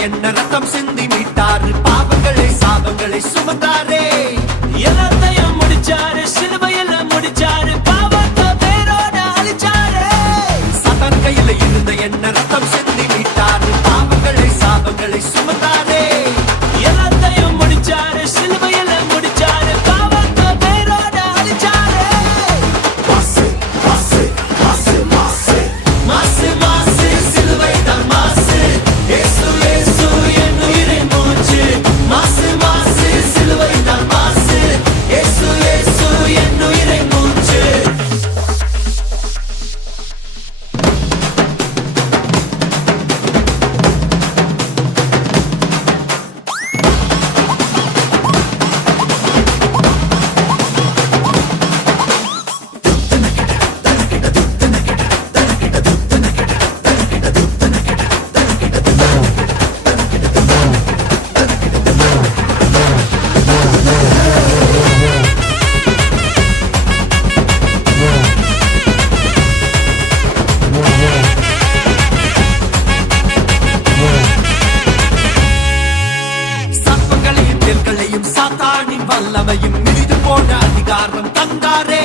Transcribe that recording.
என்ன ரத்தம் சிந்தி மீட்டாரு, பாவங்களை சாபங்களை சுமந்தாரே. எல்லாத்தையும் முடிச்சாரு, சிலுவையில முடிச்சாரு, பாவத்தை வேரோட அழிச்சாரு. சதான் கையில இருந்த என்ன ரத்தம் சிந்தி மீட்டாரு, பாவங்களை சாபங்களை சுமந்தாரே. எல்லாத்தையும் முடிச்சாரு, சிலுவையில முடிச்சாரு, பாவத்தை வேரோட அழிச்சாரு. மாசு மாசு மாசு மாசு மாசு மாசு சிலுவைதான் மாசு. இயேசு இயேசு என் உயிரின் மூச்சு. மாசு மாசு சிலுவைதான் மாசு. இயேசு இயேசு என் உயிரின் மூச்சு. சர்ப்பங்களையும் தேள்களையும் சாத்தானின் வல்லமையும் மிதித்து போன அதிகாரம் தந்தாரே.